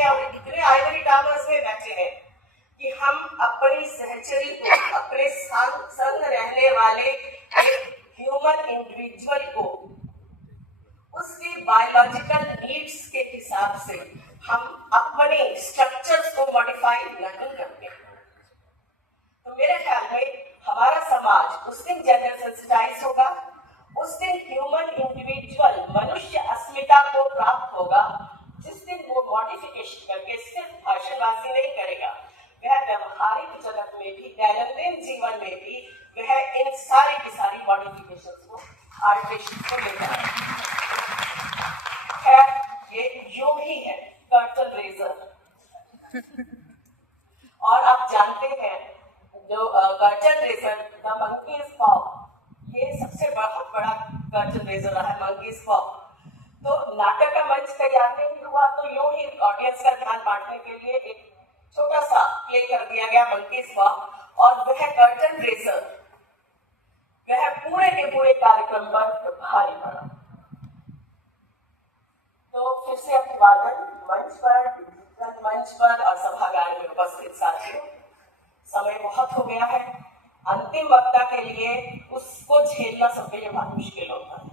हैं और इतने आइवरी टावर्स में बैठे हैं कि हम अपनी सहचरी को, अपने संग रहने वाले एक ह्यूमन इंडिविजुअल को उसकी बायोलॉजिकल नीड्स के हिसाब से हम अपने स्ट्रक्चर्स को मॉडिफाई नहीं करते। तो मेरे ख्याल में हमारा समाज उस दिन जेंडर सेंसिटाइज होगा, उस दिन ह्यूमन इंडिविजुअल मनुष्य अस्मिता को प्राप्त होगा, जिस दिन वो मॉडिफिकेशन करके सिर्फ भाषणबाजी नहीं करेगा, वह व्यवहारिक जगत में भी, दैनंदिन जीवन में भी वह इन सारी की सारी मॉडिफिकेशन को, आर्टिफिशियल को लेकर है। ये यूं ही है कर्टन रेजर। और आप जानते हैं जो कर्टन रेजर, द मंकीज पॉ, ये सबसे बहुत बड़ा कर्टन रेजर रहा है, मंकीज पॉ। तो नाटक का मंच तैयार नहीं हुआ तो यूं ही ऑडियंस का ध्यान बांटने के लिए एक छोटा सा प्ले कर दिया गया मंकीज पॉ, और वह कर्टन रेजर वह पूरे के पूरे कार्यक्रम पर भारी पड़ा। तो फिर से अभिवादन मंच पर और सभागार में उपस्थित साथियों, समय बहुत हो गया है। अंतिम वक्ता के लिए उसको झेलना सबके लिए बहुत मुश्किल होता है,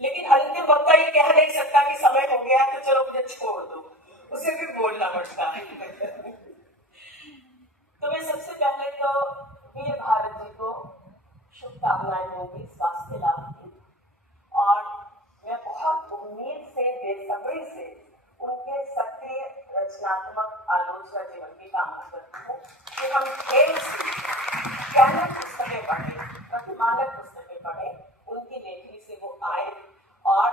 लेकिन अंतिम वक्ता ये कह नहीं सकता कि समय हो गया तो चलो मुझे छोड़ दो, उसे भी बोलना पड़ता है। तो मैं सबसे पहले तो वीर भारत जी को शुभकामनाएं दूंगी, स्वास्थ्य लाभ की, और मैं बहुत उम्मीद से, बेसब्री से उनके सक्रिय रचनात्मक आलोचना जीवन की कामना करती हूँ कि हम प्रेम से कैनक पुस्तकें पढ़ें, प्रतिमानक पुस्तकें पढ़ें, उनकी लेखनी से वो आए और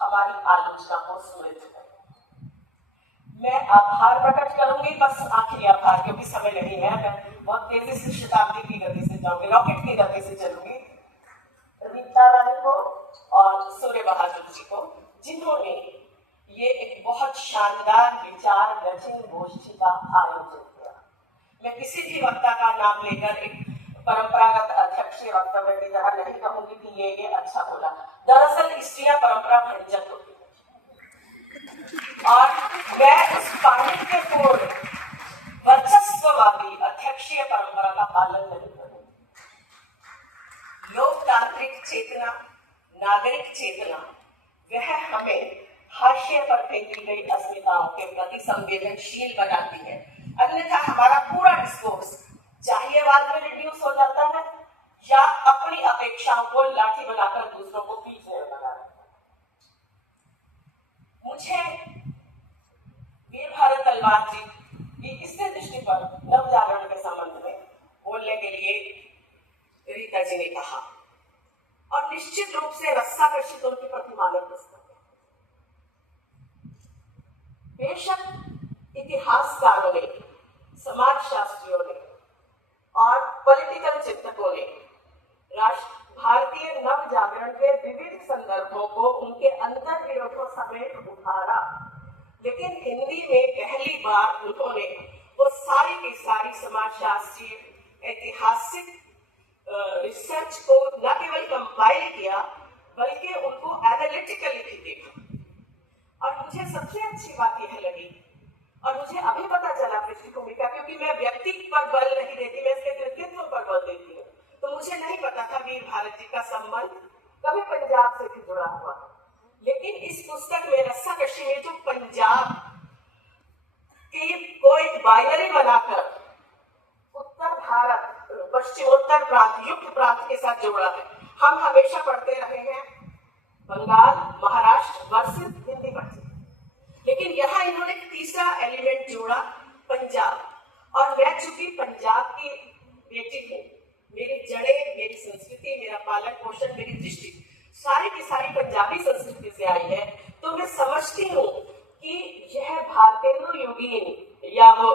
हमारी आलोचना को समृद्ध करें। मैं आभार प्रकट करूंगी, बस आखिरी आभार, क्योंकि समय नहीं है, मैं बहुत तेजी से शताब्दी की गति से जाऊंगी, रॉकेट की गति से चलूंगी। रीता रानी को और सूर्य बहादुर जी को, जिन्होंने ये एक बहुत शानदार विचार रचन गोष्ठी का आयोजन किया। मैं किसी भी वक्ता का नाम लेकर एक परंपरागत अध्यक्षीय वक्तव्य की तरह नहीं कहूंगी कि ये अच्छा बोला। दरअसल स्त्रियां परंपरा भंजक होती है, और मैं उस पांडित्यपूर्ण वर्चस्ववादी अध्यक्षीय परंपरा का पालन नहीं करूंगी। लोकतांत्रिक चेतना, नागरिक चेतना, वह हमें हाशिए पर फेंकी गई अस्मिताओं के प्रति संवेदनशील बनाती है, अन्यथा हमारा पूरा डिस्कोर्स चाहिएवाद में रिड्यूस हो जाता है या अपनी अपेक्षाओं को लाठी बनाकर दूसरों को पीछे लगा रहता है। मुझे वीर भारत तलवार जी की इसी दृष्टि पर नवजागरण के संबंध में बोलने के लिए रीता जी ने कहा, और निश्चित रूप से रस्साकशी उनकी प्रतिमानक पुस्तक है। बेशक इतिहासकारों ने, समाजशास्त्रियों ने और पॉलिटिकल चिंतकों ने भारतीय नव जागरण के विविध संदर्भों को उनके अंतर विरोधों समेत उभारा, लेकिन हिंदी में पहली बार उन्होंने वो सारी की सारी समाजशास्त्रीय, ऐतिहासिक रिसर्च को न केवल कंपाइल किया बल्कि उनको एनालिटिकली भी देखा। और मुझे सबसे अच्छी बात यह लगी, और मुझे अभी पता चला पृष्ठभूमि का, क्योंकि मैं व्यक्ति पर बल नहीं देती, मैं इसके कृतित्व पर बल देती हूँ, तो मुझे नहीं पता था वीर भारत जी का संबंध कभी पंजाब से भी जुड़ा हुआ। लेकिन इस पुस्तक में रस्साकशी में जो पंजाब की को एक बाइनरी बनाकर उत्तर भारत, पश्चिमोत्तर प्रांत, युक्त प्रांत के साथ जोड़ा है। हम हमेशा पढ़ते रहे हैं बंगाल, महाराष्ट्र वर्सेस हिंदी पढ़ते, लेकिन यहाँ इन्होंने एक तीसरा एलिमेंट जोड़ा, पंजाब। और मैं चूंकि पंजाब की बेटी हूँ, मेरी जड़ें, मेरी संस्कृति, मेरा पालन पोषण, मेरी दृष्टि सारी की सारी पंजाबी संस्कृति से आई है, तो मैं समझती हूँ कि यह भारतेंदु योगीन या वो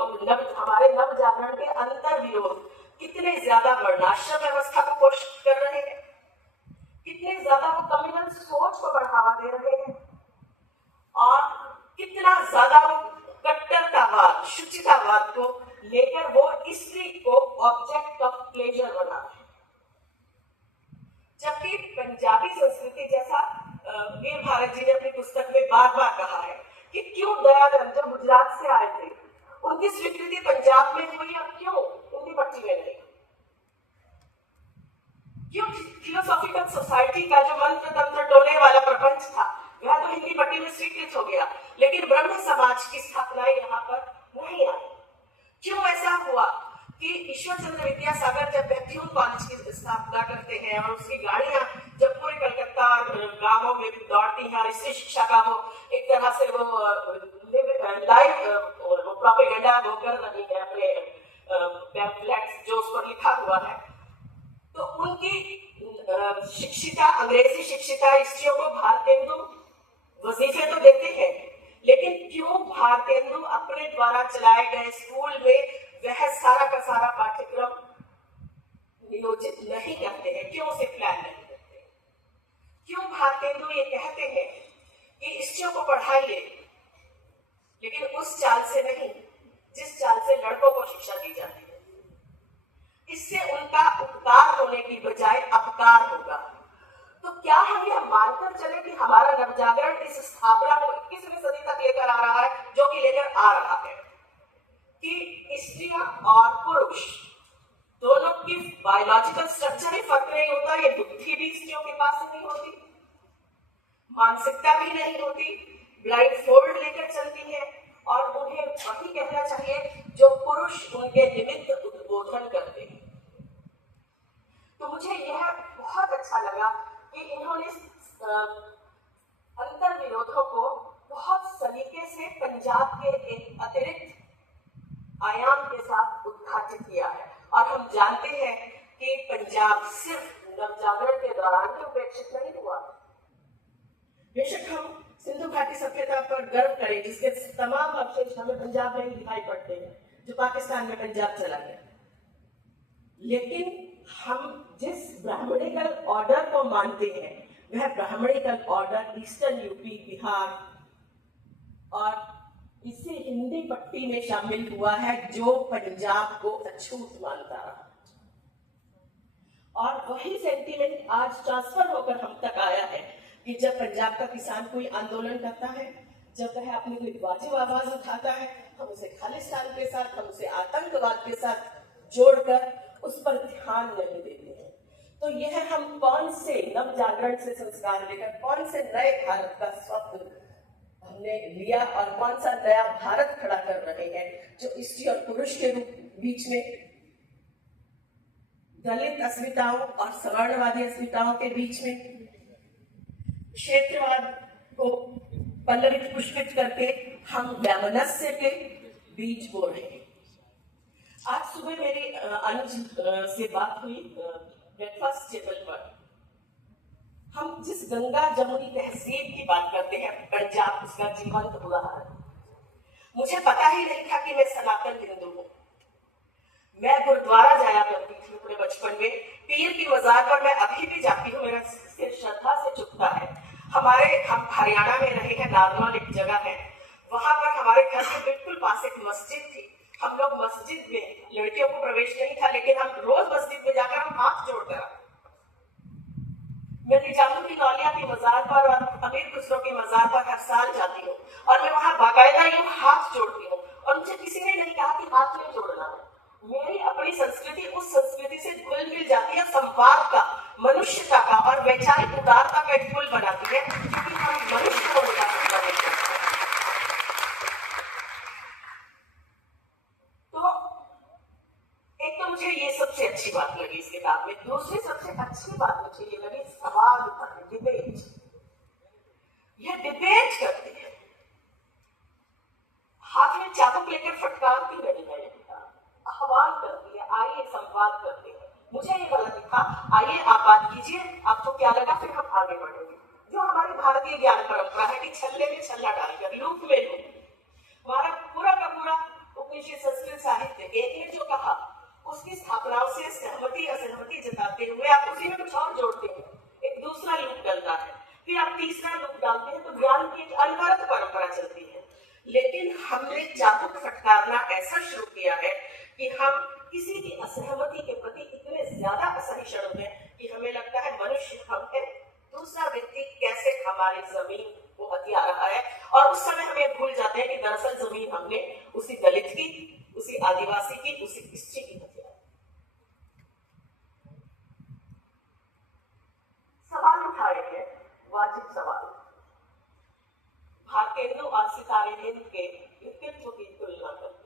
हमारे नव जागरण के अंतर विरोध कितने ज्यादा वर्णाश्रम व्यवस्था को पोषित कर रहे हैं, कितने ज्यादा वो कम्युनल सोच को बढ़ावा दे रहे हैं, और कितना ज्यादा वो कट्टरतावाद, शुचितावाद को लेकर वो स्त्री को ऑब्जेक्ट ऑफ प्लेजर बना रहे हैं। जबकि पंजाबी संस्कृति, जैसा वीर भारत जी ने अपनी पुस्तक में बार बार कहा है कि क्यों दयानंद जो गुजरात से आए थे उनकी स्वीकृति पंजाब में हुई और क्यों हिंदी पट्टी में नहीं? क्यों थियोसॉफिकल सोसाइटी का जो मंत्र तंत्र टोने वाला प्रपंच था वह तो हिंदी पट्टी में स्वीकृत हो गया, लेकिन ब्रह्म समाज की स्थापना यहाँ पर नहीं आई? क्यों ऐसा हुआ कि ईश्वर चंद्र विद्यासागर जब बैक्यूम कॉलेज की स्थापना करते हैं और उसकी गाड़ियां जब पूरे कलकत्ता गांवों में भी दौड़ती हैं और इससे शिक्षा का वो एक तरह से वो लाइव प्रोपेगेंडा वो कर रही है अपने पैम्फलेट्स जो उस पर लिखा हुआ है, तो उनकी शिक्षिता अंग्रेजी शिक्षिता स्त्रियों को भारतेंदु वजीफे तो देते हैं, लेकिन क्यों भारतेंदु अपने द्वारा चलाए गए स्कूल में वह सारा का सारा पाठ्यक्रम नियोजित नहीं करते हैं? क्यों उसे प्लान नहीं करते? क्यों भारतेंदु ये कहते हैं कि स्त्रियों को पढ़ाइए, लेकिन उस चाल से नहीं जिस चाल से लड़कों को शिक्षा दी जाती है? इससे उनका उपकार होने की बजाय अपकार होगा। तो क्या हम यह मानकर चले कि हमारा नवजागरण इस स्थापना को 21वीं सदी तक लेकर आ रहा है, जो कि लेकर आ रहा है कि स्त्रियां और पुरुष दोनों की बायोलॉजिकल स्ट्रक्चर ही फर्क नहीं होता, ये बुद्धि भी स्त्रियों के पास नहीं होती, मानसिकता भी नहीं होती, ब्लाइंड फोल्ड लेकर चलती है और उन्हें वही कहना चाहिए जो पुरुष उनके निमित्त उद्बोधन करते हैं। तो मुझे यह बहुत अच्छा लगा कि इन्होंने अंतर विरोधों को बहुत सलीके से पंजाब के एक अतिरिक्त आयाम के साथ उद्घाटित किया है। और हम जानते हैं कि पंजाब सिर्फ नवजागरण के दौरान ही उपेक्षित नहीं हुआ। बेशक हम सिंधु घाटी सभ्यता पर गर्व करें जिसके तमाम अवशेष हमें पंजाब में ही दिखाई पड़ते हैं, जो पाकिस्तान में पंजाब चला गया, लेकिन हम जिस ब्राह्मणिकल ऑर्डर को मानते हैं वह brahmanical order eastern UP, Bihar और इसी हिंदी पट्टी में शामिल हुआ है, जो पंजाब को अछूत मानता रहा। और वही सेंटीमेंट आज ट्रांसफर होकर हम तक आया है कि जब पंजाब का किसान कोई आंदोलन करता है, जब वह अपनी कोई वाजिब आवाज उठाता है, हम उसे खालिस्तान के साथ, हम उसे आतंकवाद के साथ जोड़कर उस पर ध्यान नहीं देते हैं। तो यह हम कौन से नवजागरण से संस्कार लेकर कौन से नए भारत का स्वप्न हमने लिया और कौन सा नया भारत खड़ा कर रहे हैं, जो स्त्री और पुरुष के बीच में, दलित अस्मिताओं और सवर्णवादी अस्मिताओं के बीच में क्षेत्रवाद को पल्लवित पुष्पित करके हम वैमनस्य के बीज बो रहे हैं। आज सुबह मेरी अनुज से बात हुई ब्रेकफास्ट टेबल पर। हम जिस गंगा जमुनी तहजीब की बात करते हैं पंजाब उसका जीवंत उदाहरण। मुझे पता ही नहीं था कि मैं सनातन हिंदू हूँ। मैं गुरुद्वारा जाया करती थी अपने बचपन में, पीर की मजार पर मैं अभी भी जाती हूँ, मेरा सिर श्रद्धा से झुकता है। हम हरियाणा में रहे हैं, नारनौल एक जगह है, वहां पर हमारे घर के बिल्कुल पास एक मस्जिद थी। हम लोग मस्जिद में, लड़कियों को प्रवेश नहीं था, लेकिन हम रोज मस्जिद में जाकर हम हाथ जोड़कर, मैं निजामुद्दीन की नौलिया की मजार पर और अमीर खुसरो की मजार पर हर साल जाती हूँ और मैं वहां बाकायदा यूं हाथ जोड़ती हूँ और मुझे किसी ने नहीं कहा कि हाथ नहीं जोड़ना है। मेरी अपनी संस्कृति उस संस्कृति से घुल मिल जाती है, संवाद का, मनुष्यता का और वैचारिक उदारता का एक पुल बनाती है, क्योंकि हम मनुष्य को उदार बने। तो एक तो मुझे ये सबसे अच्छी बात लगी इस किताब में। दूसरी सबसे अच्छी बात मुझे ये लगी सवाल उठाने, डिबेट। यह डिबेट करती है, हाथ में चाबुक लेकर फटकारती नहीं है, आह्वान करती है, आइए संवाद करते हैं। मुझे ये वाला दिखा, आइए आप बात कीजिए, आपको क्या लगा, फिर हम आगे बढ़ेंगे। जो हमारी भारतीय ज्ञान परंपरा है कि छल्ले में छल्ला डालकर, लूप में लूप, हमारा पूरा का पूरा उपनिषद संस्कृत साहित्य एक ने जो कहा उसकी स्थापनाओं से सहमति असहमति जताते हुए आप उसी में कुछ और जोड़ते हैं, एक दूसरा लूप डलता है, फिर आप तीसरा लूप डालते हैं, तो ज्ञान की एक अनवरत परंपरा चलती है। लेकिन हमने चाबुक फटकारना ऐसा शुरू किया है कि हम किसी की असहमति के प्रति इतने ज्यादा असहिष्णु होते हैं कि हमें लगता है मनुष्य हम है, दूसरा व्यक्ति कैसे हमारी जमीन को हथिया रहा है और उस समय हम ये भूल जाते हैं कि दरअसल जमीन हमने उसी दलित की, उसी आदिवासी की, उसी स्त्री की हत्या। सवाल उठाए हैं, वाजिब सवाल। भारतेंदु और सितारे हिंद के व्यक्तित्व की तुलना करते,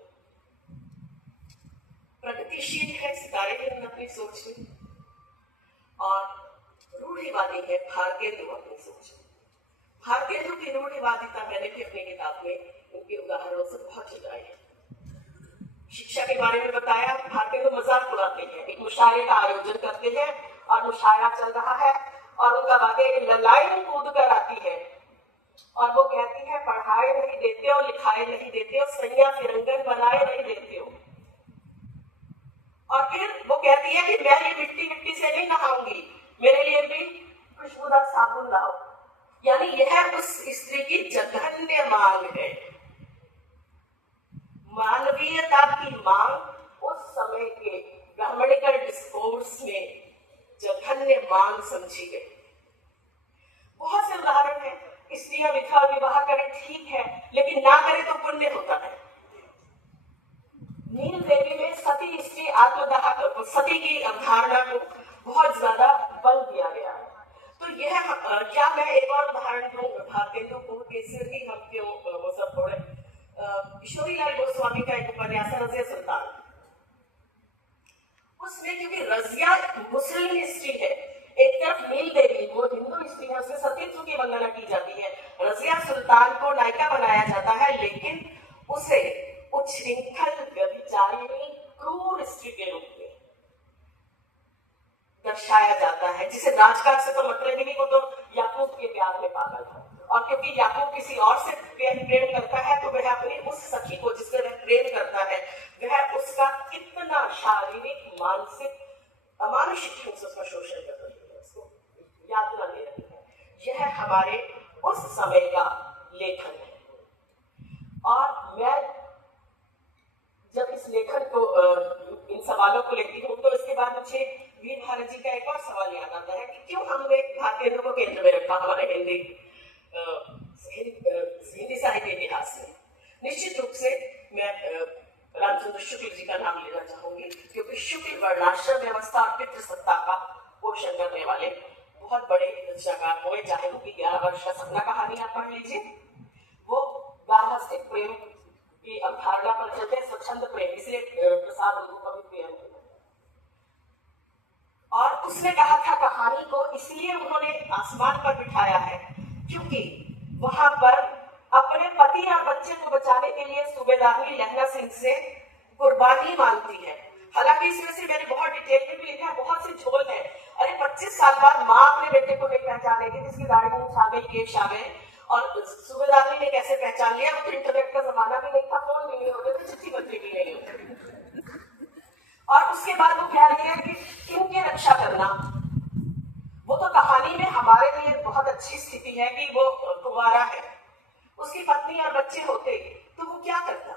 प्रगतिशील है सितारे हिंद अपनी सोच में और रूढ़िवादी है भारतेंदु अपनी सोच में। भारतेंदु की रूढ़िवादिता मैंने भी अपनी किताब में उनके उदाहरणों से बहुत जुटाई है। शिक्षा के बारे में बताया, भारतेंदु मजाक उड़ाते हैं, एक मुशायरे का आयोजन करते हैं और मुशायरा चल रहा है और उनका वाकई एक लाइन कूद कर आती है और वो कहती है, पढ़ाए नहीं देते हो, लिखाए नहीं देते हो, सैया फिरंगन बनाए नहीं देते हो। और फिर वो कहती है कि मैं ये मिट्टी मिट्टी से नहीं नहाऊंगी, मेरे लिए भी खुशबूदार साबुन लाओ। यानी यह उस स्त्री की जघन्य मांग है। मानवीयता की मांग उस समय के ब्राह्मणिकल डिस्कोर्स में जघन्य मांग समझी गई। बहुत से उदाहरण है। स्त्रियां विधवा विवाह करें ठीक है, लेकिन ना करें तो पुण्य होता है। नील देवी में सती स्त्री आत्मदाह, सती की अवधारणा को बहुत ज्यादा बल दिया गया है। तो यह क्या मैं एक और उदाहरण दूं भारतेंदु को, केसरी हम क्यों वो सब थोड़े किशोरीलाल गोस्वामी का एक उपन्यास है रजिया सुल्तान। उसमें क्योंकि रजिया मुस्लिम स्त्री है, एक तरफ नील देवी वो हिंदू स्त्री है, उसमें सतीत्व की वंदना की जाती है। रजिया सुल्तान को नायिका बनाया जाता है, लेकिन उसे उच्छृंखल व्यभिचारिणी क्रूर स्त्री के रूप में दर्शाया जाता है, जिसे राजकाज से तो मतलब ही नहीं, वो तो याकूब के प्यार में पागल है। और क्योंकि याकूब किसी और से प्रेम करता है, तो वह अपनी उस सखी को जिससे वह प्रेम करता है, वह उसका कितना शारीरिक मानसिक अमानुषिक ढंग से उसका शोषण कर रही है, उसको यातना दे रही है। यह हमारे उस समय का लेखन है। और मैं जब इस लेखन को इन सवालों को लेती हूँ, तो इसके बाद मुझे वीर भारत जी का एक और सवाल याद आता है कि क्यों हमने भारतेंदु को केंद्र में रखा हमारे हिंदी साहित्य इतिहास में। निश्चित रूप से मैं रामचंद्र शुक्ल जी का नाम लेना चाहूंगी, क्योंकि शुक्ल वर्णाश्रम व्यवस्था और पितृसत्ता का पोषण करने वाले बहुत बड़े रचनाकार हुए। चाहे उनकी 11 वर्ष का सपना कहानी आप पढ़ लीजिए, वो गार्हस्थ्यिक प्रेम की अवधारणा पर चलते हैं, स्वच्छंद प्रेम, इसलिए प्रसाद उनको कभी प्रेम नहीं। और उसने कहा था कहानी को इसलिए उन्होंने आसमान पर बिठाया है क्योंकि वहां पर अपने पति और बच्चे को बचाने के लिए सूबेदारनी लहना सिंह से कुर्बानी मांगती है। हालांकि इसमें से मैंने बहुत डिटेल में भी लिखा है, बहुत से झोल है। अरे 25 साल बाद माँ अपने बेटे को नहीं पहचानेगी जिसकी दाढ़ी मूंछ आ गई, केश आ गए, और सूबेदारनी ने कैसे पहचान लिया? वो तो इंटरनेट का जमाना भी नहीं था, फोन भी नहीं होते थे, चिट्ठी पत्री भी नहीं होती। और उसके बाद वो कह रही है कि किनकी रक्षा करना। वो तो कहानी में हमारे लिए बहुत अच्छी स्थिति है कि वो कुंवारा है, उसकी पत्नी और बच्चे होते, तो वो क्या करता?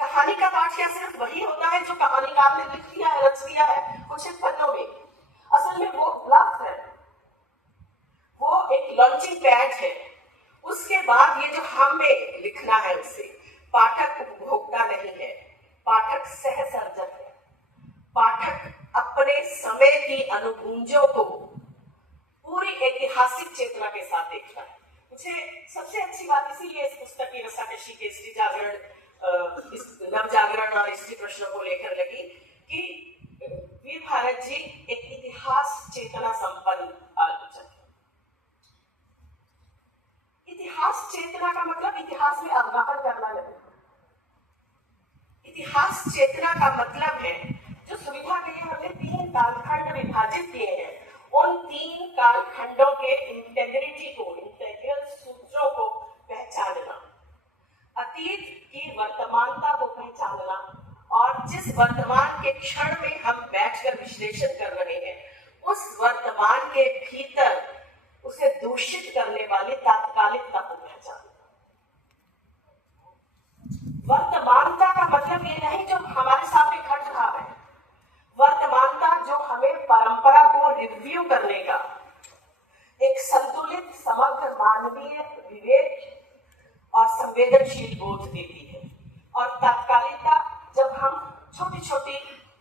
कहानी का पाठ क्या सिर्फ वही होता है जो कहानीकार ने लिख दिया है, रच दिया है कुछ पन्नों में? असल में वो ब्लफ है, वो एक लॉन्चिंग पैड है। उसके बाद ये जो हमें लिखना है उससे पाठक उपभोक्ता नहीं है, पाठक सहसर्जक है। पाठक अपने समय की अनुगूंजों को पूरी ऐतिहासिक चेतना के साथ देखता है। मुझे सबसे अच्छी बात इसीलिए इस पुस्तक की रसाकशी के स्त्री जागरण, इस नव जागरण और स्त्री प्रश्नों को लेकर लगी कि वीर भारत जी एक इतिहास चेतना संपन्न आलोचक है। इतिहास चेतना का मतलब इतिहास में अवगाहन करना नहीं। इतिहास चेतना का मतलब है जो सुविधा के लिए हमने 3 कालखंड विभाजित किए हैं, उन 3 कालखंडों के इंटेग्रिटी को, इंटेग्रल सूत्रों को पहचानना, अतीत की वर्तमानता को पहचानना, और जिस वर्तमान के क्षण में हम बैठकर विश्लेषण कर रहे हैं उस वर्तमान के भीतर उसे दूषित करने वाली तात्कालिकता को पहचानना। वर्तमानता का मतलब ये नहीं जो हमारे सामने घट रहा है, वर्तमानता जो हमें परंपरा को रिव्यू करने का एक संतुलित समग्र मानवीय विवेक संवेदनशील बोध देती है। और तात्कालिकता, जब हम छोटी छोटी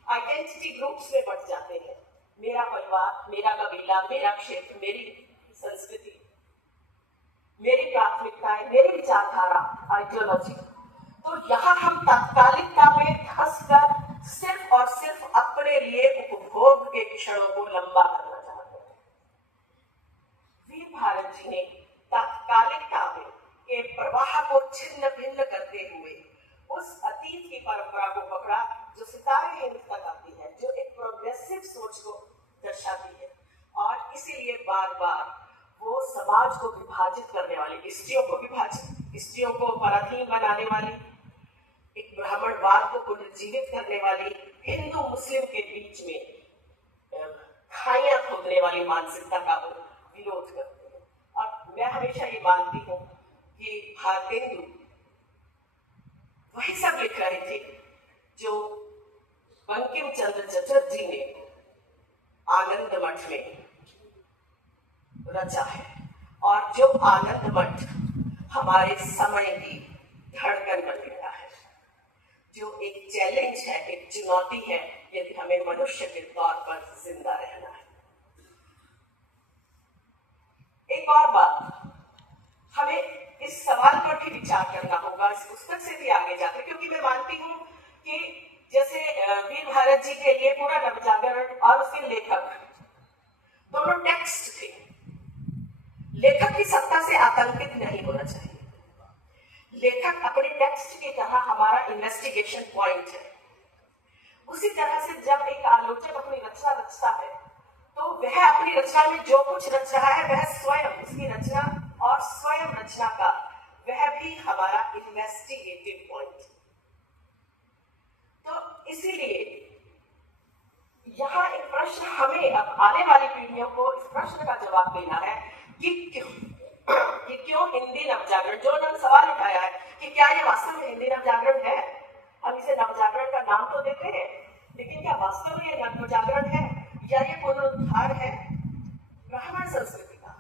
आइडेंटिटी ग्रुप्स में बढ़ जाते हैं, मेरा परिवार, मेरा कबीला, मेरा क्षेत्र, मेरी संस्कृति, मेरी प्राथमिकताएं, मेरी विचारधारा, आइडियोलॉजी, तो यहाँ हम तात्कालिकता में धंसकर सिर्फ और सिर्फ अपने लिए उपभोग के क्षणों को लंबा करना चाहते हैं। वीर भारत जी ने तात्कालिकता में के प्रवाह को छिन्न भिन्न करते हुए उस अतीत की परंपरा को पकड़ा जो सितारे हिंद तक आती है, जो एक प्रोग्रेसिव सोच को दर्शाती है। और इसीलिए बार बार वो समाज को विभाजित करने वाली, स्त्रियों को पराधीन बनाने वाली, एक ब्राह्मणवाद को पुनर्जीवित करने वाली, हिंदू मुस्लिम के बीच में खाइयां खोदने वाली मानसिकता का वो विरोध करते हैं। और मैं हमेशा ये मानती हूँ कि भारतेंदु वही सब लिख रहे थे जो बंकिम चंद्र चटर्जी ने आनंद मठ में रचा है, और जो आनंद मठ हमारे समय की धड़कन बन गया है, जो एक चैलेंज है, एक चुनौती है, यदि हमें मनुष्य के तौर पर जिंदा रहना है। एक और बात, हमें इस सवाल पर भी विचार करना होगा, इस पुस्तक से भी आगे जाकर, क्योंकि मैं मानती हूँ कि जैसे वीर भारत जी के लिए पूरा नवजागरण और उसके लेखक दोनों टेक्स्ट थे। लेखक की सत्ता से आतंकित नहीं होना चाहिए। लेखक अपने टेक्स्ट की तरह हमारा इन्वेस्टिगेशन पॉइंट है। उसी तरह से जब एक आलोचक अपनी रचना रचता है, तो वह अपनी रचना में जो कुछ रच रहा है वह स्वयं उसकी रचना और स्वयं रचना का वह भी हमारा इन्वेस्टिगेटिव पॉइंट। तो इसीलिए यहाँ एक प्रश्न हमें, अब आने वाली पीढ़ियों को इस प्रश्न का जवाब देना है कि क्यों हिंदी नवजागरण, जो उन्होंने सवाल उठाया है कि क्या ये वास्तव में हिंदी नवजागरण है। हम इसे नवजागरण का नाम तो देते हैं, लेकिन क्या वास्तव में ये नवजागरण है या ये पुनरुद्धार है ब्राह्मण संस्कृति का।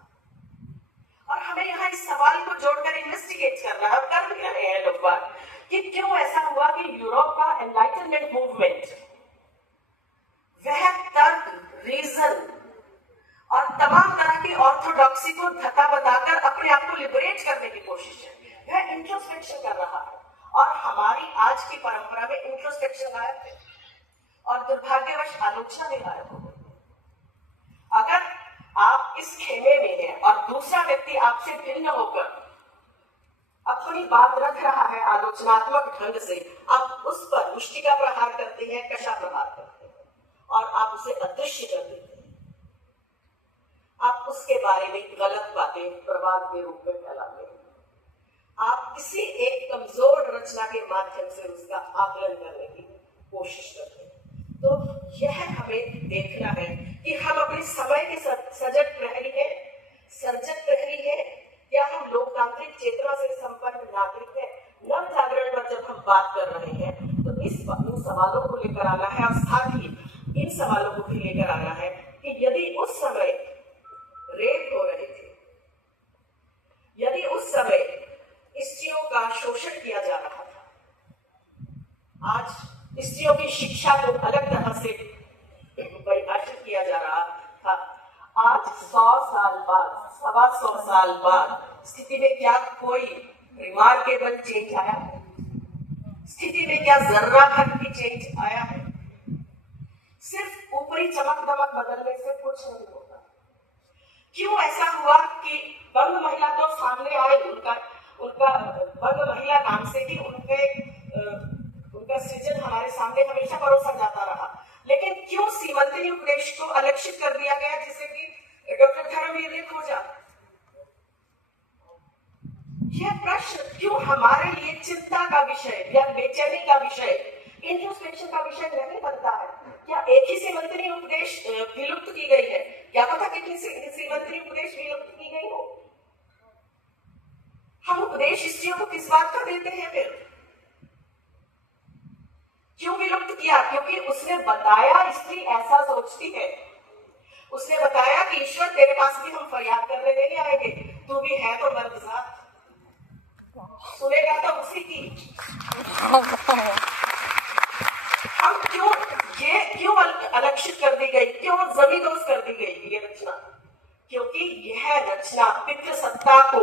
और हमें यहाँ इस सवाल को जोड़कर इन्वेस्टिगेट करना है, और कर भी रहे हैं लोग बात, कि क्यों ऐसा हुआ कि यूरोप का एनलाइटनमेंट मूवमेंट वह तर्क, रीजन और तमाम तरह की ऑर्थोडॉक्सी को धक्का बताकर अपने आप को लिबरेट करने की कोशिश है, वह इंट्रोस्पेक्शन कर रहा है। और हमारी आज की परंपरा में इंट्रोस्पेक्शन गायब है, और दुर्भाग्यवश आलोचना भी गायब हो गई। अगर आप इस खेमे में हैं और दूसरा व्यक्ति आपसे भिन्न होकर अपनी बात रख रहा है आलोचनात्मक ढंग से, आप उस पर मुष्टि का प्रहार करते हैं, कशा प्रहार करते हैं, और आप उसे अदृश्य कर देते हैं। आप उसके बारे में गलत बातें प्रवाद के रूप में फैलाते हैं। आप किसी एक कमजोर रचना के माध्यम से उसका आकलन करने की कोशिश करते हैं। तो यह हमें देखना है कि हम अपने समय के सजग प्रहरी हैं, सर्जक प्रहरी हैं, या हम लोकतांत्रिक चेतना से संपन्न नागरिक हैं। नव जागरण पर जब हम बात कर रहे हैं तो इन सवालों को लेकर आना है, और साथ ही इन सवालों को भी लेकर आना है कि यदि उस समय रेप हो रहे थे, यदि उस समय स्त्रियों का शोषण किया जा रहा था, आज स्त्रियों की शिक्षा को अलग तरह से परिभाषित किया जा रहा था, आज 100 साल बाद, 125 साल बाद स्थिति में क्या कोई रिमार्केबल चेंज आया है? स्थिति में क्या जर्रा भर भी चेंज आया है? सिर्फ ऊपरी चमक दमक बदलने से कुछ नहीं होता। क्यों ऐसा हुआ कि बंग महिला तो सामने आए, उनका बंग महिला नाम से ही उनका सृजन हमारे सामने हमेशा परोसा जाता रहा, लेकिन क्यों सीमंतनी उपदेश को अलक्षित कर दिया गया, जिसे कि डॉक्टर धर्मवीर ने खोजा? यह प्रश्न क्यों हमारे लिए चिंता का विषय या बेचैनी का विषय, इंट्रोस्पेक्शन का विषय नहीं बनता है? क्या एक ही सीमंतनी उपदेश विलुप्त की गई है? क्या पता कितनी सीमंतनी उपदेश विलुप्त की गई हो? हम उपदेश स्त्रियों को किस बात का देते हैं फिर? क्यों विलुप्त किया? क्योंकि उसने बताया स्त्री ऐसा सोचती है, उसने बताया कि ईश्वर तेरे पास भी हम फरियाद करने नहीं आएंगे, तू भी है तो मर्द जात। सुनेगा तो उसी की। हम क्यों अलक्षित कर दी गई, क्यों जमींदोज कर दी गई ये रचना? क्योंकि यह रचना पितृसत्ता को,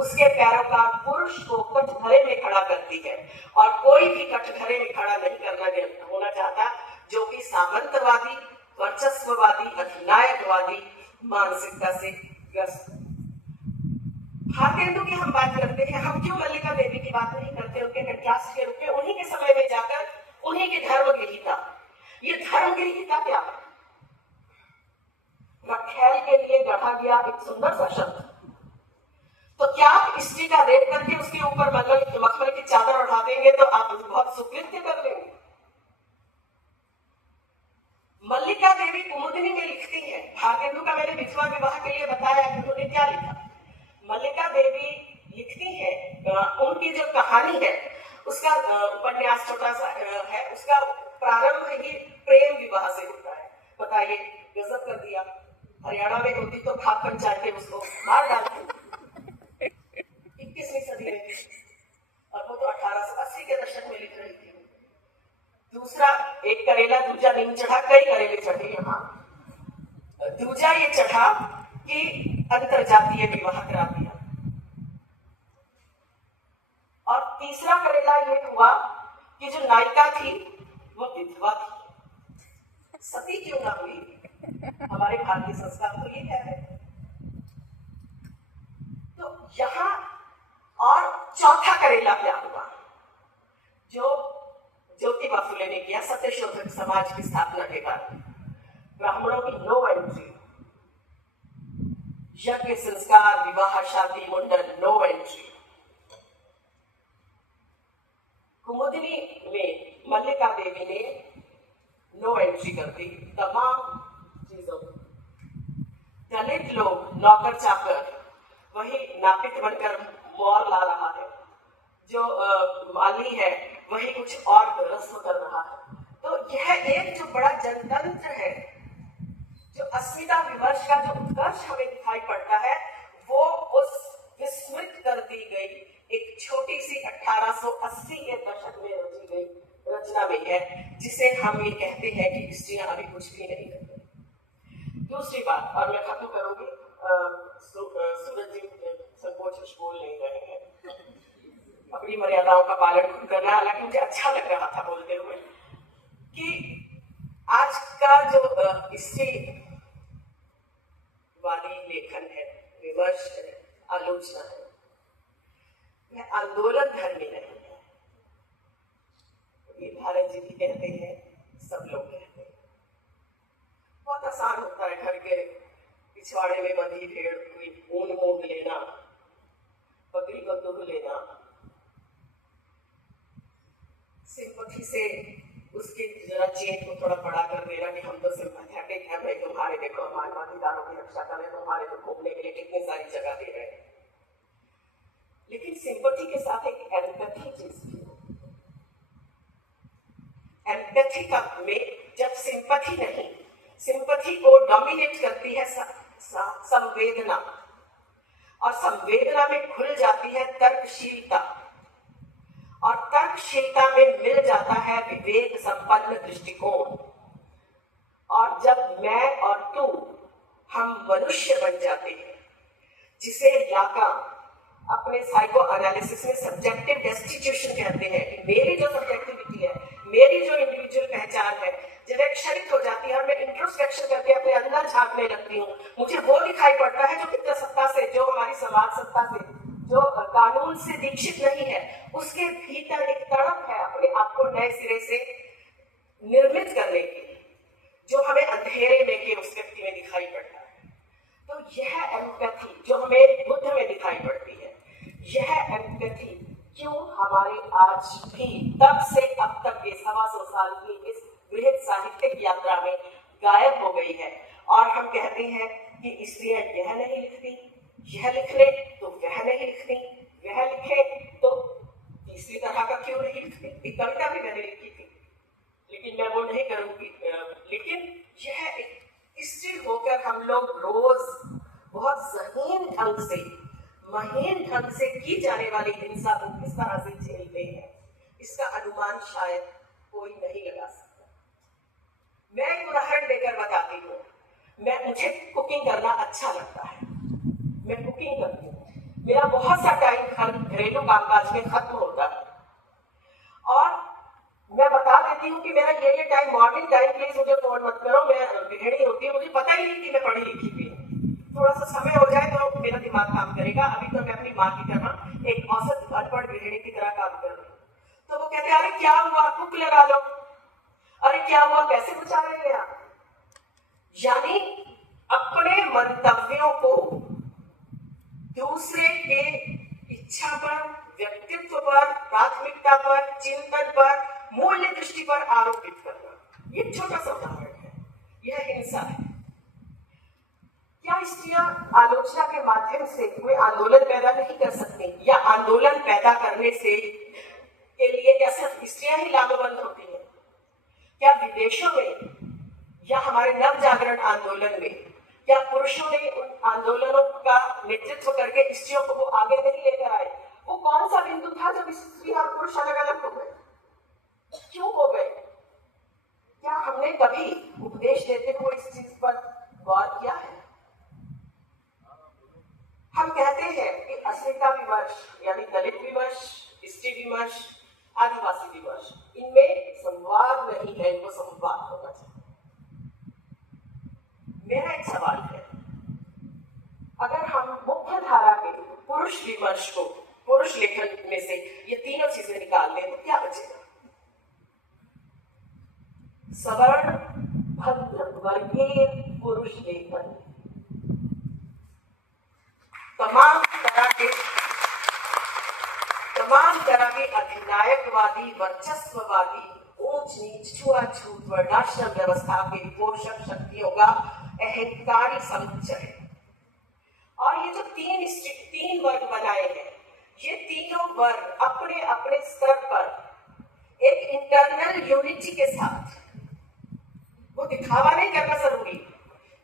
उसके पैरोकार पुरुष को कटघरे में खड़ा करती है, और कोई भी कटघरे में खड़ा नहीं होना चाहता जो कि सामंतवादी, वर्चस्ववादी, अधिनायकवादी मानसिकता से ग्रस्त। भारतेंदु की हम बात करते हैं, हम क्यों मल्लिका देवी की बात नहीं करते उनके कंट्रास्ट के रूप में? उन्हीं के समय में जाकर उन्हीं की धर्मगृहीता। ये धर्मगृहीता क्या है? रखेल के लिए गढ़ा गया एक सुंदर सा शब्द। तो क्या आप स्त्री का रेप करके उसके ऊपर मखमल की चादर उठा देंगे तो आप बहुत सुकृत्य कर देंगे? मल्लिका देवी कुमुदिनी में लिखती है, भारतेंदु का मैंने विधवा विवाह के लिए बताया कि उन्होंने क्या लिखा। मल्लिका देवी लिखती है, उनकी जो कहानी है उसका उपन्यास छोटा सा है, उसका प्रारंभ ही प्रेम विवाह से होता है। बताइए, गजब कर दिया। हरियाणा में होती तो खाप पंचायत उसको मार डालती 21वीं सदी में, और वो तो 1880 के दशक में लिख रही थी। दूसरा, एक करेला दूजा नीम चढ़ा, कई करेले चढ़े यहाँ। दूजा ये चढ़ा कि अंतरजातीय विवाह करा दिया, और तीसरा करेला ये हुआ कि जो नायिका थी वो विधवा थी। सती क्यों ना हुई? हमारे भारतीय संस्कार तो ये कहते हैं। तो यहां, और चौथा करेला क्या हुआ जो ज्योतिबा फुले ने किया सत्यशोधक समाज की स्थापना के बाद? ब्राह्मणों की नो एंट्री, यज्ञ संस्कार, विवाह, शादी, मुंडन, नो एंट्री। कुमुदिनी में मल्लिका देवी ने नो एंट्री कर दी तमाम चीजों। दलित लोग, नौकर चाकर, वही नापित बनकर मोर ला रहा है, जो माली है वही कुछ और रस्म कर रहा है। तो यह एक जो बड़ा जनतंत्र है, जो अस्मिता विमर्श का जो उत्कर्ष हमें दिखाई पड़ता है, वो उस विस्मृत कर दी गई एक छोटी सी 1880 के दशक में रची गई रचना में है, जिसे हम ये कहते हैं कि स्त्रियां अभी कुछ भी नहीं करती। दूसरी बात, और मैं खत्म करूंगी, सूरज जी संकोच बोल नहीं रहे हैं, अपनी मर्यादाओं का पालन करना, हालांकि मुझे अच्छा लग रहा था बोलते हुए कि आज का जो स्त्री वाली लेखन है, विमर्श है, आलोचना है, यह आंदोलन धर्मी नहीं है। ये भारत जी भी कहते हैं, सब लोग कहते हैं। बहुत आसान होता है घर के पिछवाड़े में बंधी भेड़ कोई ऊन मूंद लेना, बकरी को दूध लेना, सिंपथी से उसके जरा चेन को थोड़ा बड़ा कर देना कि हम तो सिंपैथेटिक हैं, भाई तुम्हारे देखो मानवाधिकारों की रक्षा करें, तुम्हारे तो घूमने के लिए कितनी सारी जगह दे रहे हैं। लेकिन सिंपथी के साथ एक एम्पैथी चीज भी है। एम्पैथी का में जब सिंपथी नहीं, सिंपथी को डोमिनेट करती है संवेदना, और संवेदना में खुल जाती है तर्कशीलता, और तर्कशीलता में मिल जाता है विवेक संपन्न दृष्टिकोण। और जब मैं और तू हम मनुष्य बन जाते हैं, जिसे लाकान अपने साइको एनालिसिस में सब्जेक्टिव डेस्टिट्यूशन कहते हैं, कि मेरी जो सब्जेक्टिविटी है, मेरी जो इंडिविजुअल पहचान है, जब एक क्षणिक हो जाती है और मैं इंट्रोस्पेक्शन करके अपने अंदर झांकने लगती हूँ, मुझे वो दिखाई पड़ता है जो पितृसत्ता से, जो हमारी समाज सत्ता से, जो कानून से दीक्षित नहीं है, उसके भीतर एक तड़प है अपने आप को नए सिरे से निर्मित करने की, जो हमें अंधेरे में के उस व्यक्ति में दिखाई पड़ता है। तो यह एम्पैथी जो हमें बुद्ध में दिखाई पड़ती है, यह एम्पैथी क्यों हमारे आज भी तब से अब तक के 125 साल की इस बृहद साहित्यिक यात्रा में गायब हो गई है? और हम कहते हैं कि स्त्रियां यह नहीं लिखती, यह लिख ले तो वह नहीं लिखती, वह लिखे तो तीसरी तरह का क्यों नहीं लिखती। एक कविता भी मैंने लिखी थी, लेकिन मैं वो नहीं करूंगी। लेकिन यह एक स्त्री होकर हम लोग रोज बहुत ज़हीन ढंग से महीन ढंग से की जाने वाली हिंसा को किस तरह से झेलते हैं, इसका अनुमान शायद कोई नहीं लगा सकता। मैं एक उदाहरण देकर बताती हूँ। मुझे कुकिंग करना अच्छा लगता है, मैं कुकिंग करती हूँ। मेरा बहुत सा टाइम घरेलू कामकाज में खत्म होता है और मैं बता देती हूँ कि मेरा ये टाइम मॉर्निंग टाइम, प्लीज मुझे फोन मत करो, मैं गृहिणी होती हूँ, मुझे पता ही नहीं कि मैं पढ़ी लिखी भी हूँ। थोड़ा सा समय हो जाए तो मेरा दिमाग काम करेगा। अभी तो मैं अपनी माँ की तरह एक औसत अनपढ़ गृहिणी की तरह काम कर रही हूँ। तो वो कहते हैं, अरे क्या हुआ, कुक लगा लो, अरे क्या हुआ, कैसे बचा रहे हैं आप। यानी अपने मंतव्यों को दूसरे के इच्छा पर, व्यक्तित्व पर, प्राथमिकता पर, चिंतन पर, मूल्य दृष्टि पर आरोपित करना, ये छोटा सा उदाहरण है, यह हिंसा है। क्या स्त्रियां आलोचना के माध्यम से कोई आंदोलन पैदा नहीं कर सकती, या आंदोलन पैदा करने से के लिए क्या सिर्फ स्त्रियां ही लामबंद होती हैं? क्या विदेशों में या हमारे नव जागरण आंदोलन में क्या पुरुषों ने उन आंदोलनों का नेतृत्व करके स्त्रियों को वो आगे नहीं लेकर आए? वो कौन सा बिंदु था जब स्त्री और पुरुष अलग अलग हो गए? क्यों हो गए? क्या हमने कभी उपदेश देते हुए इस चीज पर गौर किया है? हम कहते हैं कि अस्मिता विमर्श यानी दलित विमर्श, स्त्री विमर्श, आदिवासी विमर्श, इनमें संवाद नहीं है, इनको संवाद होना चाहिए। मेरा एक सवाल है, अगर हम मुख्य धारा के पुरुष विमर्श को, पुरुष लेखन में से ये तीनों चीजें निकाल लें तो क्या बचेगा? सवर्ण भद्र वर्गीय पुरुष लेखन तमाम तरह के अधिनायकवादी, वर्चस्ववादी, ऊंच नीच, छुआछूत, वर्णाश्रम व्यवस्था के पोषक शक्तियों का अहंकारी समुच्चय। और ये जो तीन वर्ग बनाए हैं, ये तीनों वर्ग अपने अपने स्तर पर एक इंटरनल यूनिटी के साथ, वो दिखावा नहीं करना जरूरी,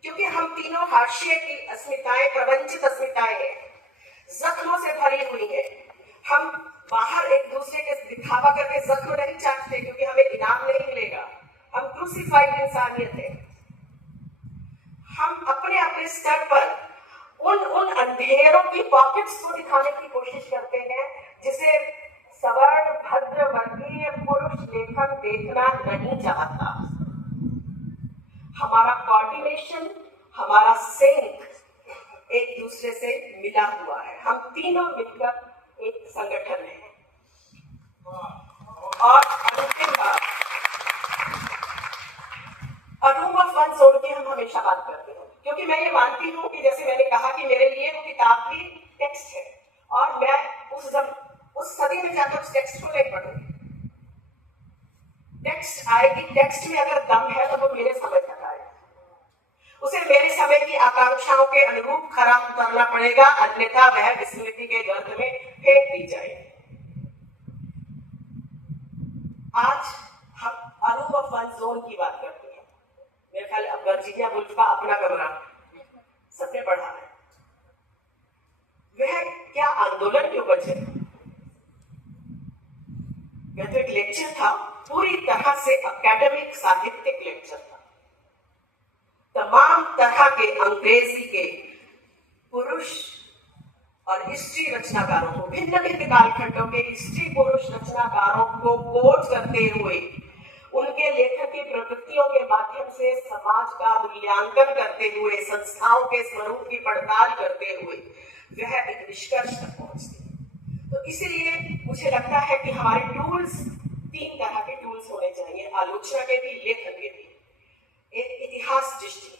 क्योंकि हम तीनों हाशिए की अस्मिताएं, प्रवंचित अस्मिताएं हैं, जख्मों से भरी हुई है। हम बाहर एक दूसरे के दिखावा करके जख्म नहीं चाटते, क्योंकि हमें इनाम नहीं मिलेगा। हम क्रूसिफाइड इंसानियत है। हम अपने अपने स्तर पर उन अंधेरों की पॉकेट्स को दिखाने की कोशिश करते हैं, जिसे सवर्ण भद्र वर्गीय पुरुष लेखन देखना नहीं चाहता। हमारा कोऑर्डिनेशन, हमारा सिंक एक दूसरे से मिला हुआ है। हम तीनों मिलकर एक संगठन है। और अंतिम बात, रूम ऑफ वन जोन की हम हमेशा बात करते हैं, क्योंकि मैं ये मानती हूँ कि जैसे मैंने कहा कि मेरे लिए वो किताब भी टेक्स्ट है, और मैं उस सदी में जाकर उस टेक्स्ट को नहीं पढ़ूंगी। टेक्स्ट आएगी, टेक्स्ट में अगर दम है तो वो मेरे समय तक आएगा, उसे मेरे समय की आकांक्षाओं के अनुरूप खरा उतरना पड़ेगा, अन्यथा वह विस्मृति के गर्त में फेंक दी जाएगी। आज हम रूम ऑफ वन जोन की बात करते हैं। मेरे ख्याल अब वर्जीनिया वुल्फ का अपना कमरा सबने पढ़ा है। वह क्या आंदोलन क्यों बचे? वह तो एक लेक्चर था, पूरी तरह से एकेडमिक साहित्यिक लेक्चर था। तमाम तरह के अंग्रेजी के पुरुष और स्त्री रचनाकारों को, भिन्न भिन्न कालखंडों के स्त्री पुरुष रचनाकारों को कोट करते हुए, उनके लेखन की प्रवृत्तियों के माध्यम से समाज का मूल्यांकन करते हुए, संस्थाओं के स्वरूप की पड़ताल करते हुए वह एक निष्कर्ष तक पहुंचती। तो इसीलिए मुझे लगता है कि हमारे टूल्स, तीन तरह के टूल्स होने चाहिए, आलोचना के भी, लेखन के भी। एक इतिहास दृष्टि,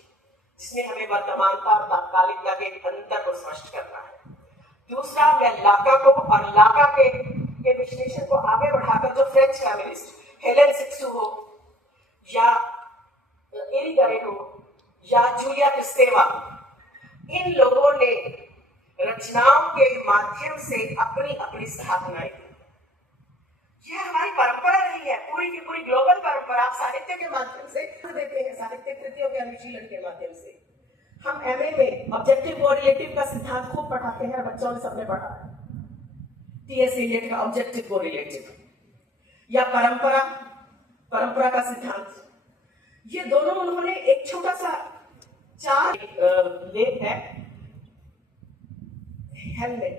जिसमें हमें वर्तमानता और तात्कालिकता के अंतर को स्पष्ट करना है। दूसरा, मैं लाका को और लाका के विश्लेषण को आगे बढ़ाकर जो फ्रेंच फेमिनिस्ट हेलेन सिक्सू हो या इरिगरे हो या जूलिया क्रिस्तेवा, इन लोगों ने रचनाओं के माध्यम से अपनी अपनी स्थापना की। यह हमारी परंपरा नहीं है, पूरी की पूरी ग्लोबल परंपरा। आप साहित्य के माध्यम से देते हैं, साहित्य कृतियों के अनुशीलन के माध्यम से। हम एमए में ऑब्जेक्टिव कोरिलेटिव का सिद्धांत खूब पढ़ाते हैं, बच्चों ने सबने पढ़ा है। टीएस इलियट का ऑब्जेक्टिव कोरिलेटिव या परंपरा का सिद्धांत, ये दोनों उन्होंने एक छोटा सा 4 लेख है, हेमलेट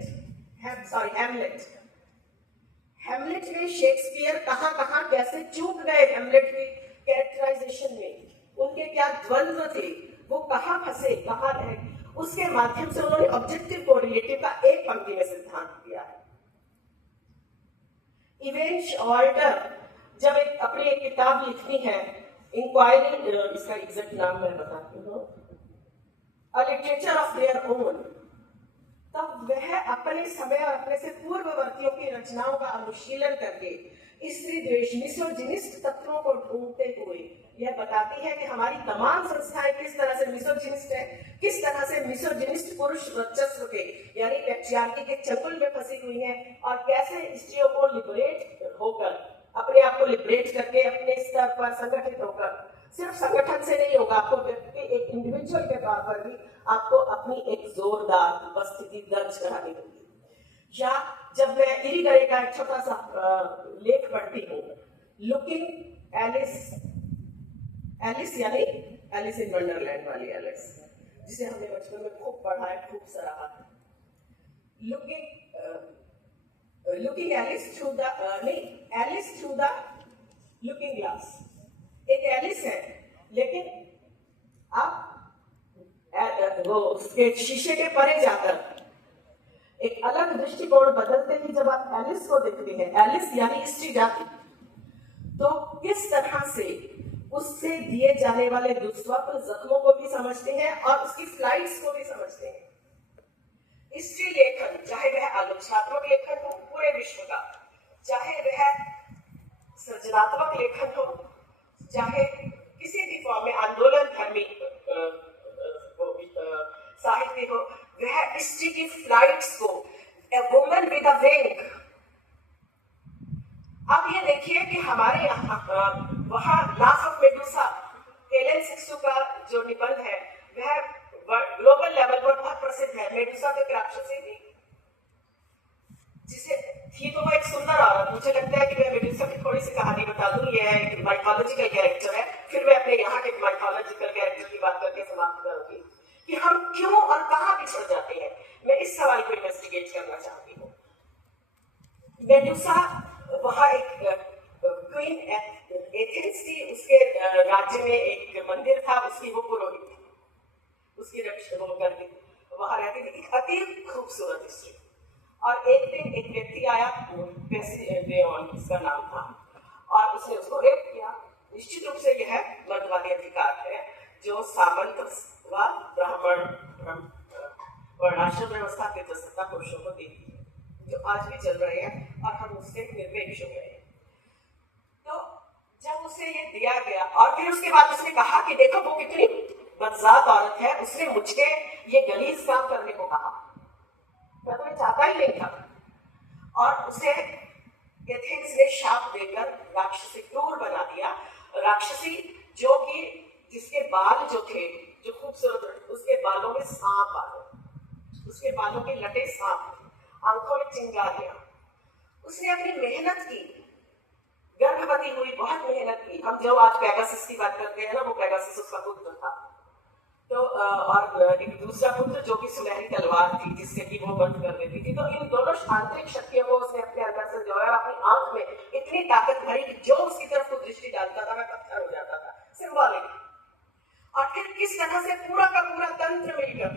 में शेक्सपियर कहां कहां कैसे चूक गए, हेमलेट की कैरेक्टराइजेशन में उनके क्या द्वंद्व थे, वो कहां फंसे कहां रहे, उसके माध्यम से उन्होंने ऑब्जेक्टिव कोरिलेटिव का एक पंक्ति में सिद्धांत दिया है। इवेंश वाल्टर जब अपनी एक किताब लिखती है, इंक्वायरी, इसका एग्जैक्ट नाम मैं बताती हूँ, अ लिटरेचर ऑफ देयर ओन, तब वह अपने समय और अपने से पूर्ववर्तियों की रचनाओं का अनुशीलन करके स्त्री द्वेष, मिसोजिनिस्ट तत्वों को ढूंढते हुए यह बताती है कि हमारी तमाम संस्थाएं किस तरह से मिसोजिनिस्ट है, किस तरह से मिसोजिनिस्ट पुरुष वर्चस्व के यानी पैट्रियार्की के चंगुल में फंसी हुई है, और कैसे स्त्रियों को लिबरेट होकर, अपने आप को लिबरेट करके अपने स्तर पर संगठित होकर, सिर्फ संगठन से नहीं होगा, आपको व्यक्ति एक इंडिविजुअल के तौर पर भी आपको अपनी एक जोरदार उपस्थिति दर्ज करानी होगी। या जब मैं इरिगरे का एक छोटा सा लेख पढ़ती हूँ, लुकिंग एलिस यानी एलिस इन वंडरलैंड वाली एलिस, जिसे हमने बचपन में खूब पढ़ा है, खूब सराहा है। Looking Alice through the looking glass, एक एलिस है, लेकिन आप वो उसके शीशे के परे जाकर एक अलग दृष्टिकोण बदलते ही जब आप एलिस को देखते हैं, एलिस यानी स्त्री जाति, तो किस तरह से उससे दिए जाने वाले दुष्वप्न जख्मों को भी समझते हैं और उसकी फ्लाइट्स को भी समझते हैं। स्त्री लेखन, चाहे वह आलोचनात्मक लेखन हो पूरे विश्व का, चाहे वह सृजनात्मक लेखन हो, चाहे किसी भी फॉर्म में आंदोलन धर्मी साहित्य हो, वह स्त्री की फ्लाइट्स को, a woman with a wing. अब ये देखिए कि हमारे यहाँ वहां लाफ ऑफ मेडुसा, हेलेन सिक्सू का जो निबंध है वह ग्लोबल लेवल पर बहुत प्रसिद्ध है। मेडुसा तो राक्षसी थी, जिसे थी तो वो एक सुंदर औरत। मुझे लगता है कि मैं मेडुसा की थोड़ी सी कहानी बता दूं, ये एक माइथोलॉजिकल कैरेक्टर है, फिर मैं अपने यहाँ के माइथोलॉजिकल कैरेक्टर की बात करके समाप्त करूंगी कि हम क्यों और कहां पिछड़ जाते हैं। मैं इस सवाल को इन्वेस्टिगेट करना चाहती हूँ। मेडुसा वहां एक क्वीन एथेंस थी, उसके राज्य में एक मंदिर था, उसकी वो पुरोहित थी, उसकी रक्षा वो करती, वहां रहती थी, एक अति खूबसूरत स्त्री। और एक दिन एक व्यक्ति आया, उसका नाम था, और उसने उसको रेप किया। निश्चित रूप से यह मर्दवादी अधिकार है जो सामंत व ब्राह्मण वर्णाश्रम व्यवस्था के दस्तता पुरुषों को देती है, जो आज भी चल रहे हैं और हम उससे निर्वेक्ष हो गए। तो जब उसे ये दिया गया और फिर उसके बाद उसने कहा कि देखो वो कितनी बदजात औरत है, उसने मुझे ये गलीज काम करने को कहा, मैं तो चाहता ही नहीं था। और उसे एथेंस ने शाप देकर राक्षसी क्रूर बना दिया। राक्षसी जो कि जिसके बाल जो थे, जो खूबसूरत, उसके बालों में सांप आ गए, उसके बालों के लटे सांप, आंखों में चिंगारियां। उसने अपनी मेहनत की, गर्भवती हुई, बहुत मेहनत की। हम जो आज पेगासस की बात करते हैं ना, वो पेगासस उसका पुत्र था। तो और एक दूसरा पुत्र जो कि सुनहरी तलवार थी, जिससे कि वो बंद कर देती थी। तो इन दोनों आंतरिक शक्तियों को उसने अपने अंदर से जो है अपनी आंख में इतनी ताकत भरी कि जो उसकी तरफ को दृष्टि डालता था वह पत्थर हो जाता था, सिंबॉलिक। और फिर किस तरह से पूरा का पूरा तंत्र मिलकर,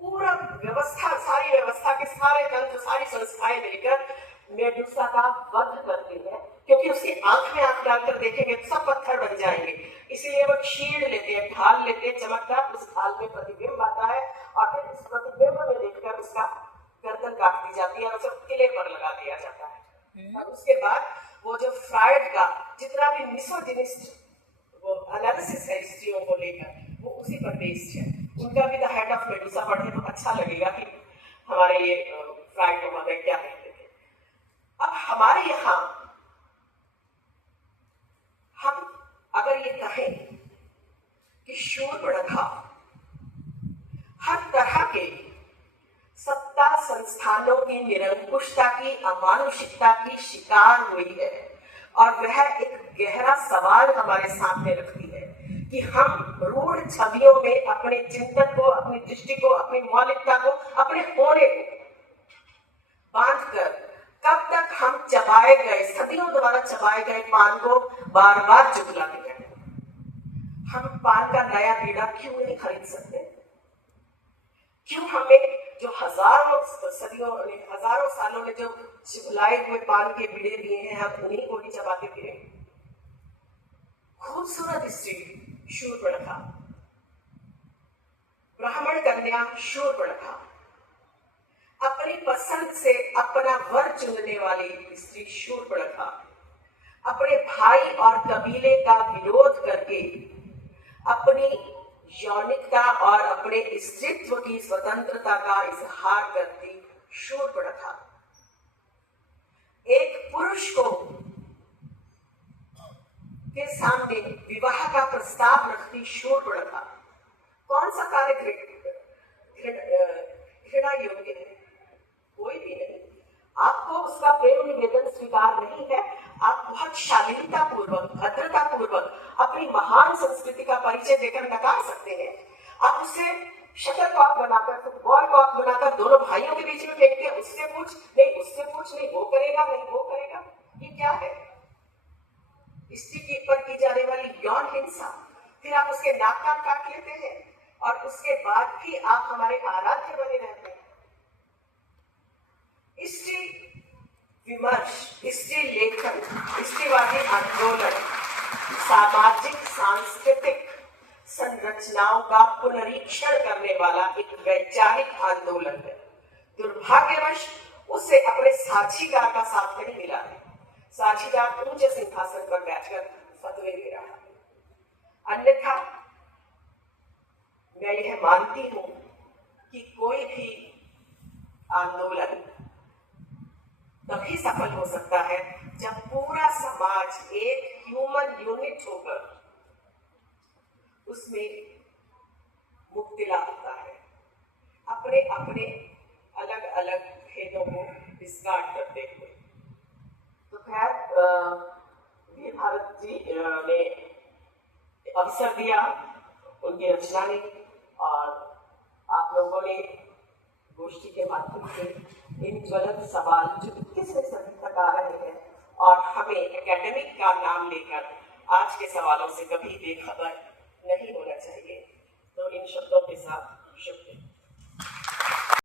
पूरा व्यवस्था, सारी व्यवस्था के सारे तंत्र, सारी संस्थाएं मिलकर मेडुसा का वध करती है, क्योंकि उसकी आंख में आंख डालकर देखेंगे तो सब पत्थर बन जाएंगे। इसीलिए वो शील्ड लेते हैं, ढाल लेते हैं, चमकदार, उस ढाल में प्रतिबिंब आता है और फिर उस प्रतिबिंब में देखकर उसका गर्दन काट दी जाती है और उसे किले पर लगा दिया जाता है। और उसके बाद वो जो फ्रायड का जितना भी मिसोजिनिस्ट वो एनालिसिस है स्त्रियों को लेकर, वो उसी पर बेस्ड है। उनका भी द हेड ऑफ मेडुसा पढ़े तो अच्छा लगेगा कि हमारे ये फ्रायड महोदय क्या कहते थे। अब हमारे यहाँ हम अगर ये कहें कि शूर्पणखा की निरंकुशता की, अमानुषिकता की शिकार हुई है। और वह एक गहरा सवाल हमारे सामने रखती है कि हम रूढ़ छवियों में अपने चिंतन को, अपनी दृष्टि को, अपनी मौलिकता को, अपने होने को बांधकर कब तक हम चबाए गए, सदियों द्वारा चबाए गए पान को बार बार चुगलाते रहें। हम पान का नया बीड़ा क्यों नहीं खरीद सकते? क्यों हमें जो हजारों सदियों हजारों सालों में जो चुगलाए हुए पान के बीड़े दिए हैं, हम उन्हीं को ही चबाते फिरे? खूबसूरत स्त्री शूर्पणखा, ब्राह्मण कन्या शूर्पणखा, अपनी पसंद से अपना वर चुनने वाली स्त्री शूर्पणखा, अपने भाई और कबीले का विरोध करके अपनी यौनिकता और अपने स्त्रीत्व की स्वतंत्रता का इजहार करती शूर्पणखा, एक पुरुष को के सामने विवाह का प्रस्ताव रखती शूर्पणखा। कौन सा कार्य घृणा योग्य है? कोई भी नहीं। आपको उसका प्रेम निवेदन स्वीकार नहीं है, आप बहुत शालीनता पूर्वक, भद्रता पूर्वक अपनी महान संस्कृति का परिचय देकर नकार सकते हैं। आप उसे शटलकॉक बनाकर, फुटबॉल कॉक बनाकर दोनों भाइयों के बीच में फेंकते हैं। उससे पूछ नहीं, उससे पूछ नहीं, वो करेगा नहीं, वो करेगा। ये क्या है? स्त्री के ऊपर की जाने वाली यौन हिंसा। फिर आप उसके नाक कान काट लेते हैं और उसके बाद भी आप हमारे आराध्य बने रहते हैं। स्त्री विमर्श, स्त्री लेखन, स्त्रीवादी आंदोलन सामाजिक सांस्कृतिक संरचनाओं का पुनरीक्षण करने वाला एक वैचारिक आंदोलन है। दुर्भाग्यवश उसे अपने साझीदार का साथ नहीं मिला है। साझीदार ऊंचे सिंहासन पर बैठकर फतवे दे रहा है। अन्यथा मैं यह मानती हूं कि कोई भी आंदोलन तभी सफल हो सकता है जब पूरा समाज एक ह्यूमन यूनिट होकर उसमें मुक्तिला होता है, अपने अपने अलग अलग भेदों को डिस्कार्ड करते हुए। तो खैर, वीर भारत जी ने अवसर दिया, उनकी रचना ने, और आप लोगों ने गोष्ठी के माध्यम से इन ज्वलंत सवाल जो 21वीं सदी तक आ रहे हैं और हमें एकेडमिक का नाम लेकर आज के सवालों से कभी बेखबर नहीं होना चाहिए। तो इन शब्दों के साथ शुभ दिन।